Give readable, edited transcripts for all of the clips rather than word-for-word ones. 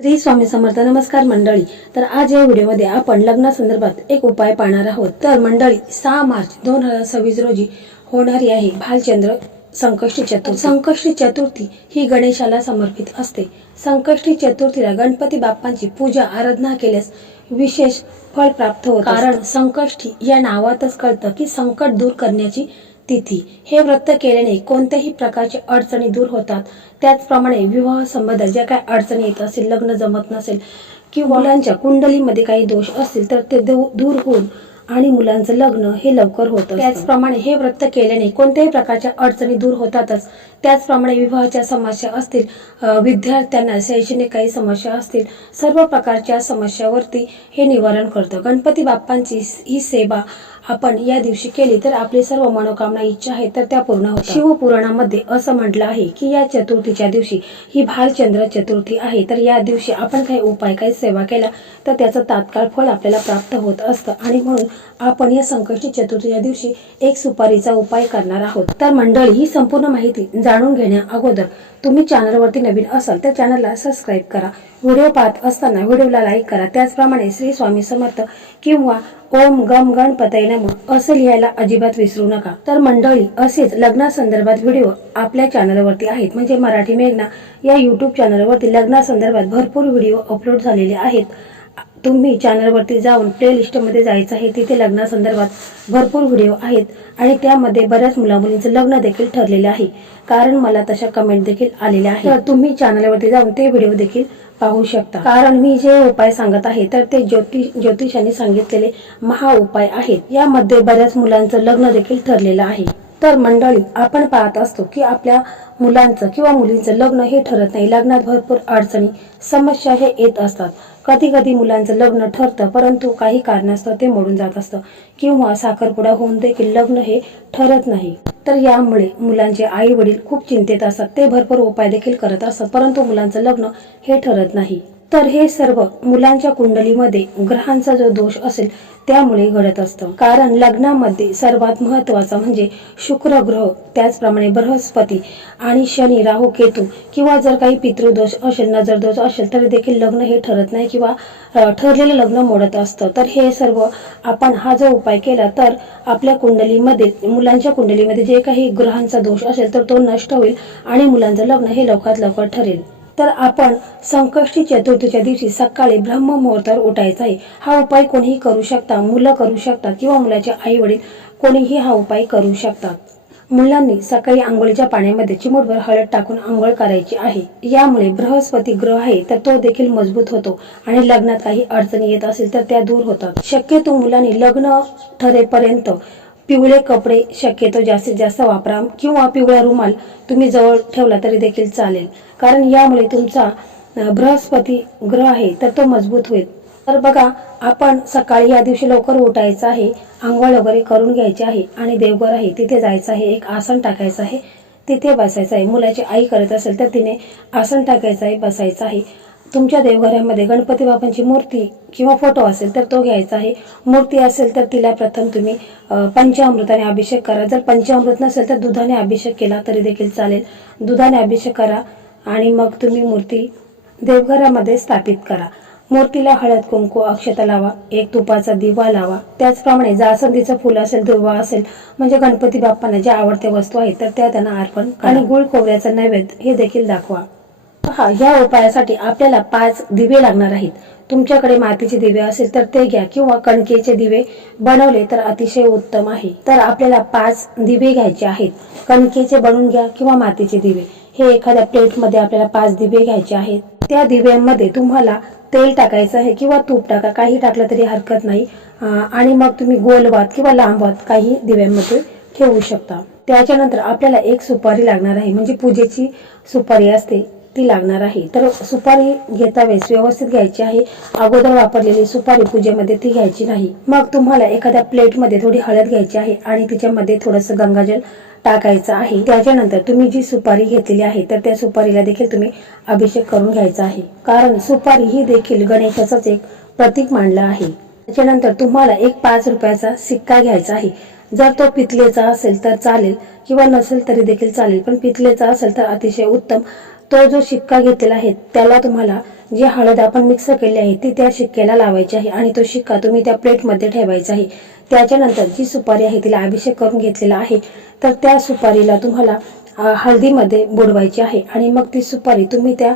श्री स्वामी समर्थ. नमस्कार मंडळी. तर आज या व्हिडिओमध्ये आपण लग्नासंदर्भात एक उपाय पाहणार आहोत. तर मंडळी 6 मार्च 2026 रोजी होणारी आहे भालचंद्र संकष्टी चतुर्थी. संकष्टी चतुर्थी ही गणेशाला समर्पित असते. संकष्टी चतुर्थीला गणपती बाप्पांची पूजा आराधना केल्यास विशेष फळ प्राप्त होते. कारण संकष्टी या नावातच कळतं की संकट दूर करण्याची तिथी. हे व्रत केल्याने कोणत्याही प्रकारच्या अडचणी दूर होतात. त्याचप्रमाणे विवाह संबंधात ज्या काही अडचणी येत असेल, लग्न जमत नसेल किंवा मुलांच्या कुंडलीमध्ये काही दोष असतील तर ते दूर होऊन आणि मुलांचं लग्न हे लवकर होतं. त्याचप्रमाणे हे व्रत केल्याने कोणत्याही प्रकारच्या अडचणी दूर होतातच. त्याचप्रमाणे विवाहाच्या समस्या असतील, विद्यार्थ्यांना शैक्षणिक काही समस्या असतील, सर्व प्रकारच्या समस्यावरती हे निवारण करतं. गणपती बाप्पांची ही सेवा आपण या दिवशी केली तर आपली सर्व मनोकामना इच्छा आहेत तर त्या पूर्ण होतात. शिवपुराणामध्ये असं म्हटलं आहे की या चतुर्थीच्या दिवशी ही भालचंद्र चतुर्थी आहे. तर या दिवशी आपण काही उपाय, काही सेवा केला तर त्याचं तात्काळ फळ आपल्याला प्राप्त होत असतं. आणि म्हणून आपण या संकष्टी चतुर्थीच्या दिवशी एक सुपारीचा उपाय करणार आहोत. तर मंडळी, ही संपूर्ण माहिती जाणून घेण्या अगोदर तुम्ही चॅनलवरती नवीन असाल तर चॅनलला सबस्क्राईब करा. व्हिडिओ पाहत असताना व्हिडिओला लाईक करा. त्याचप्रमाणे श्री स्वामी समर्थ किंवा ओम गम गणपतये नमः असं लिहायला अजिबात विसरू नका. तर मंडळी, असेच लग्नासंदर्भात व्हिडिओ आपल्या चॅनलवरती आहेत. म्हणजे मराठी मेघना या यूट्यूब चॅनलवरती लग्नासंदर्भात भरपूर व्हिडिओ अपलोड झालेले आहेत. तुम्ही चॅनलवरती जाऊन प्लेलिस्टमध्ये जायचं आहे. तिथे लग्नासंदर्भात भरपूर व्हिडिओ आहेत आणि त्यामध्ये बऱ्याच मुलामुलींचं लग्न देखील ठरलेलं आहे. कारण मला तशा कमेंट देखील आलेल्या आहेत. तर तुम्ही चॅनलवरती जाऊन ते व्हिडिओ देखील पाहू शकता. कारण मी जे उपाय सांगत आहे तर ते ज्योतिषांनी सांगितलेले महा उपाय आहेत. यामध्ये बऱ्याच मुलांचं लग्न देखील ठरलेलं आहे. तर मंडळी, आपण पाहत असतो की आपल्या मुलांचं किंवा मुलींचं लग्न हे ठरत नाही. लग्नात भरपूर अडचणी, समस्या हे येत असतात. कधी कधी मुलांचं लग्न ठरतं परंतु काही कारणास्तव ते मोडून जात असतं किंवा साखरपुडा होऊन देखील लग्न हे ठरत नाही. तर यामुळे मुलांचे आई वडील खूप चिंतेत असतात. ते भरपूर उपाय देखील करत असतात परंतु मुलांचं लग्न हे ठरत नाही. तर हे सर्व मुलांच्या कुंडलीमध्ये ग्रहांचा जो दोष असेल त्यामुळे घडत असतं. कारण लग्नामध्ये सर्वात महत्वाचा म्हणजे शुक्र ग्रह, त्याचप्रमाणे बृहस्पती आणि शनी, राहू, केतू किंवा जर काही पितृदोष असेल, नजर दोष असेल तरी देखील लग्न हे ठरत नाही किंवा ठरलेलं लग्न मोडत असतं. तर हे सर्व आपण हा जो उपाय केला तर आपल्या कुंडलीमध्ये, मुलांच्या कुंडलीमध्ये जे काही ग्रहांचा दोष असेल तर तो नष्ट होईल आणि मुलांचं लग्न हे लवकरात लवकर ठरेल. तर आपण संकष्टी चतुर्थीच्या दिवशी सकाळी ब्रह्म मुहूर्तावर उठायचं आहे. हा उपाय कोणीही करू शकता, मुलं करू शकतात किंवा मुलाचे आई वडील कोणीही हा उपाय करू शकतात. मुलांनी सकाळी आंघोळीच्या पाण्यामध्ये चिमूटभर हळद टाकून आंघोळ करायची आहे. यामुळे बृहस्पती ग्रह आहे तर तो देखील मजबूत होतो आणि लग्नात काही अडचणी येत असेल तर त्या दूर होतात. शक्यतो मुलांनी लग्न ठरेपर्यंत पिवळे कपडे शक्यतो जास्तीत जास्त वापरा किंवा पिवळा रुमाल तुम्ही जवळ ठेवला तरी देखील चालेल. कारण यामुळे तुमचा बृहस्पती ग्रह आहे तर तो मजबूत होईल. तर बघा, आपण सकाळी या दिवशी लवकर उठायचं आहे, आंघोळ वगैरे करून घ्यायची आहे आणि देवघर आहे तिथे जायचं आहे, एक आसन टाकायचं आहे, तिथे बसायचं आहे. मुलाची आई करत असेल तर तिने आसन टाकायचं आहे, बसायचं आहे. तुमच्या देवघरामध्ये गणपती बाप्पांची मूर्ती किंवा फोटो असेल तर तो घ्यायचा आहे. मूर्ती असेल तर तिला प्रथम तुम्ही पंचामृताने अभिषेक करा. जर पंचामृत नसेल तर दुधाने अभिषेक केला तरी देखील चालेल. दुधाने अभिषेक करा आणि मग तुम्ही मूर्ती देवघरामध्ये स्थापित करा. मूर्तीला हळद, कुंकू, अक्षता लावा, एक तुपाचा दिवा लावा. त्याचप्रमाणे जास्वंदीचं फुल असेल, दुर्वा असेल, म्हणजे गणपती बाप्पांना ज्या आवडत्या वस्तू आहेत तर त्या त्यांना अर्पण करा. आणि गुळ खोबऱ्याचा नैवेद्य हे देखील दाखवा. या उपायासाठी आपल्याला 5 दिवे लागणार आहेत. तुमच्याकडे मातीचे दिवे असेल तर ते घ्या किंवा कणकेचे दिवे बनवले तर अतिशय उत्तम आहे. तर आपल्याला 5 दिवे घ्यायचे आहेत. कणकेचे बनवून घ्या किंवा मातीचे दिवे. हे एखाद्या प्लेटमध्ये आपल्याला 5 दिवे घ्यायचे आहेत. त्या दिव्यांमध्ये तुम्हाला तेल टाकायचं आहे किंवा तूप टाका, काही टाकलं तरी हरकत नाही. आणि मग तुम्ही गोलवात किंवा लांबवात काही दिव्यांमध्ये ठेवू शकता. त्याच्यानंतर आपल्याला एक सुपारी लागणार आहे, म्हणजे पूजेची सुपारी असते ती लागणार आहे. तर सुपारी घेता वेळेस व्यवस्थित घ्यायची आहे. अगोदर वापरलेली सुपारी पूजेमध्ये ती घ्यायची नाही. मग तुम्हाला एखाद्या प्लेटमध्ये थोडी हळद घ्यायची आहे आणि तिच्यामध्ये थोडंसं गंगाजल टाकायचं आहे. त्याच्यानंतर तुम्ही जी सुपारी घेतलेली आहे तर त्या सुपारीला देखील तुम्ही अभिषेक करून घ्यायचा आहे. कारण सुपारी ही देखील गणेशाचंच एक प्रतीक मानलं आहे. त्याच्यानंतर तुम्हाला एक 5 रुपयाचा सिक्का घ्यायचा आहे. जर तो पितलेचा असेल तर चालेल किंवा नसेल तरी देखील चालेल, पण पितलेचा असेल तर अतिशय उत्तम. तो जो शिक्का घेतलेला आहे त्याला तुम्हाला जी हळद आपण मिक्स केली आहे ती त्या शिक्क्याला लावायची आहे आणि तो शिक्का तुम्ही त्या प्लेटमध्ये ठेवायचा आहे। त्याच्यानंतर जी सुपारी आहे तिला अभिषेक करून घेतलेला आहे तर त्या सुपारीला तुम्हाला हळदीमध्ये बुडवायची आहे आणि मग ती सुपारी तुम्ही त्या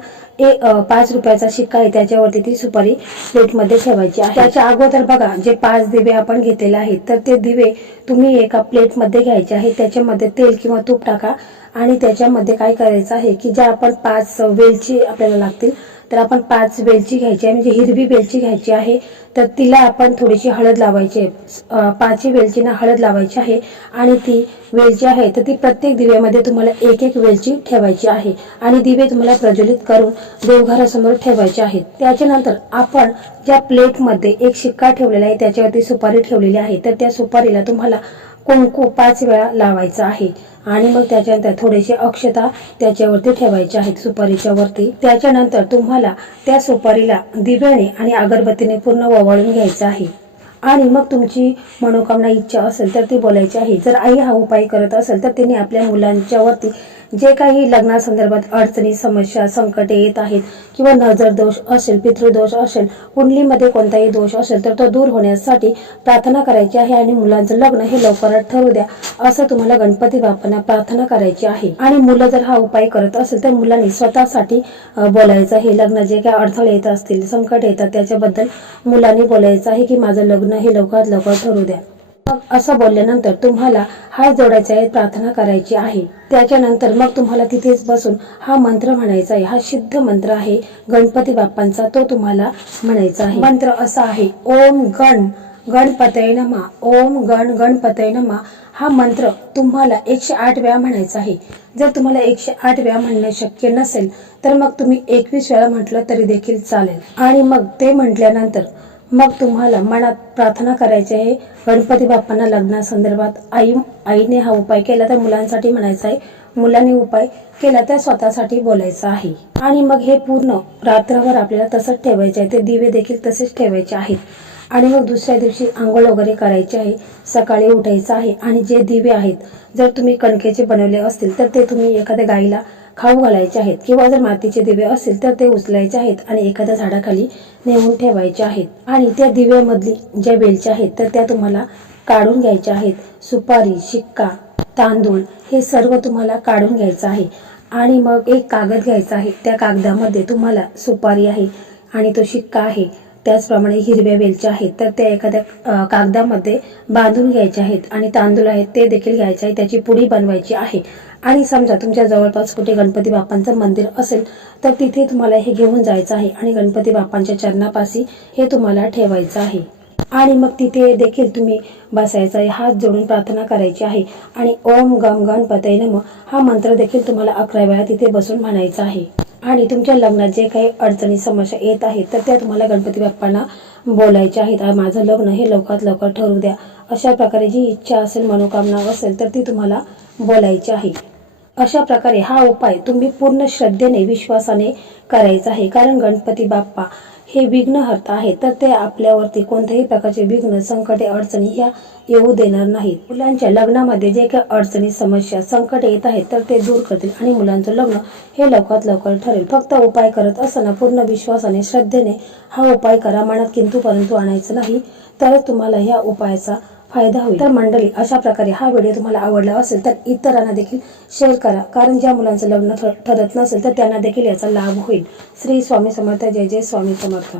5 रुपयाचा शिक्का आहे त्याच्यावरती ती सुपारी प्लेटमध्ये ठेवायची आहे। त्याच्या अगोदर बघा जे 5 दिवे आपण घेतलेले आहेत तर ते दिवे तुम्ही एका प्लेटमध्ये घ्यायचे आहे। त्याच्यामध्ये तेल किंवा तूप टाका आणि त्याच्यामध्ये काय करायचं आहे की ज्या आपण 5 वेलची आपल्याला लागतील तर आपण 5 वेलची घ्यायची आहे, म्हणजे हिरवी वेलची घ्यायची आहे। तर तिला आपण थोडीशी हळद लावायची आहे, 5 वेलचीना हळद लावायची आहे आणि ती वेलची आहे तर ती प्रत्येक दिव्यामध्ये तुम्हाला एक एक वेलची ठेवायची आहे आणि दिवे तुम्हाला प्रज्वलित करून देवघरासमोर ठेवायचे आहेत। त्याच्यानंतर आपण ज्या प्लेटमध्ये एक शिक्का ठेवलेला आहे त्याच्यावरती सुपारी ठेवलेली आहे तर त्या सुपारीला तुम्हाला कुंकू 5 वेळा लावायचा आहे आणि मग त्याच्यानंतर थोडेसे अक्षता त्याच्यावरती ठेवायचे आहेत सुपारीच्या वरती। त्याच्यानंतर तुम्हाला त्या सुपारीला दिव्याने आणि अगरबत्तीने पूर्ण ओवाळून घ्यायचं आहे आणि मग तुमची मनोकामना इच्छा असेल तर ती बोलायची आहे। जर आई हा उपाय करत असेल तर तिने आपल्या मुलांच्या वरती जे काही लग्नासंदर्भात अडचणी समस्या संकटे येत आहेत किंवा नजर दोष असेल पितृदोष असेल कुंडलीमध्ये कोणताही दोष असेल तर तो दूर होण्यासाठी प्रार्थना करायची आहे आणि मुलांचं लग्न हे लवकरात ठरू द्या असं तुम्हाला गणपती बाप्पांना प्रार्थना करायची आहे। आणि मुलं जर हा उपाय करत असेल तर मुलांनी स्वतःसाठी बोलायचं आहे। लग्नात जे काही अडथळे येत असतील संकट येतात त्याच्याबद्दल मुलांनी बोलायचं आहे की माझं लग्न हे लवकरात लवकर ठरू द्या। असं बोलल्यानंतर तुम्हाला हात जोडायचा आहे, प्रार्थना करायची आहे। त्याच्यानंतर मग तुम्हाला तिथेच बसून हा मंत्र म्हणायचा आहे। हा सिद्ध मंत्र आहे गणपती बाप्पांचा, तो तुम्हाला म्हणायचा आहे। मंत्र असा आहे ओम गण गणपतये नमः, ओम गण गणपतये नमः। हा मंत्र तुम्हाला 108 वेळा म्हणायचा आहे। जर तुम्हाला 108 वेळा म्हणणे शक्य नसेल तर मग तुम्ही 21 वेळा म्हटलं तरी देखील चालेल। आणि मग ते म्हटल्यानंतर मग तुम्हाला मनात प्रार्थना करायची आहे गणपती बाप्पांना लग्नासंदर्भात आईने हा उपाय केला तर मुलांसाठी म्हणायचा आहे, मुलांनी उपाय केला तर स्वतःसाठी बोलायचं आहे। आणि मग हे पूर्ण रात्रभर आपल्याला तसंच ठेवायचे आहे, ते दिवे देखील तसेच ठेवायचे आहेत। आणि मग दुसऱ्या दिवशी आंघोळ वगैरे करायची आहे, सकाळी उठायचं आहे आणि जे दिवे आहेत जर तुम्ही कणकेचे बनवले असतील तर ते तुम्ही एखाद्या गाईला खाऊ घालायचे आहेत किंवा जर मातीचे दिवे असतील तर ते उचलायचे आहेत आणि एखाद्या झाडाखाली नेऊन ठेवायचे आहेत। आणि त्या दिव्यामधली ज्या वेलच्या आहेत तर त्या तुम्हाला काढून घ्यायच्या आहेत। सुपारी शिक्का तांदूळ हे सर्व तुम्हाला काढून घ्यायचं आहे आणि मग एक कागद घ्यायचा आहे। त्या कागदामध्ये तुम्हाला सुपारी आहे आणि तो शिक्का आहे, त्याचप्रमाणे हिरव्या वेलच्या आहेत तर त्या एखाद्या कागदामध्ये बांधून घ्यायच्या आहेत आणि तांदूळ आहेत ते देखील घ्यायचे आहे, त्याची पुडी बनवायची आहे। आणि समजा तुमच्या जवळपास कुठे गणपती बाप्पांचं मंदिर असेल तर तिथे तुम्हाला हे घेऊन जायचं आहे आणि गणपती बाप्पांच्या चरणापाशी हे तुम्हाला ठेवायचं आहे। आणि मग तिथे देखील तुम्ही बसायचं आहे, हात जोडून प्रार्थना करायची आहे आणि ओम गम गणपतये नमः हा मंत्र देखील तुम्हाला 11 वेळा तिथे बसून म्हणायचा आहे। आणि तुमच्या लग्नात जे काही अडचणी समस्या येत आहेत तर त्या तुम्हाला गणपती बाप्पांना बोलायच्या आहेत, माझं लग्न हे लवकरात लवकर ठरू द्या अशा प्रकारे जी इच्छा असेल मनोकामना असेल तर ती तुम्हाला बोलायची आहे। अशा प्रकारे हा उपाय तुम्ही पूर्ण श्रद्धेने विश्वासाने करायचा आहे, कारण गणपती बाप्पा हे विघ्नहर्ता आहे तर ते आपल्यावरती कोणत्याही प्रकारचे विघ्न संकटे अडचणी ह्या येऊ देणार नाहीत। मुलांच्या लग्नामध्ये जे काही अडचणी समस्या संकट येत आहेत तर ते दूर करतील आणि मुलांचं लग्न हे लवकरात लवकर ठरेल। फक्त उपाय करत असताना पूर्ण विश्वासाने श्रद्धेने हा उपाय करा, मनात किंतु परंतु आणायचं नाही, तरच तुम्हाला ह्या उपायाचा फायदा होईल। तर मंडळी अशा प्रकारे हा व्हिडिओ तुम्हाला आवडला असेल तर इतरांना देखील शेअर करा, कारण ज्या मुलांचं लग्न ठरत नसेल तर त्यांना देखील याचा लाभ होईल। श्री स्वामी समर्थ, जय जय स्वामी समर्थ।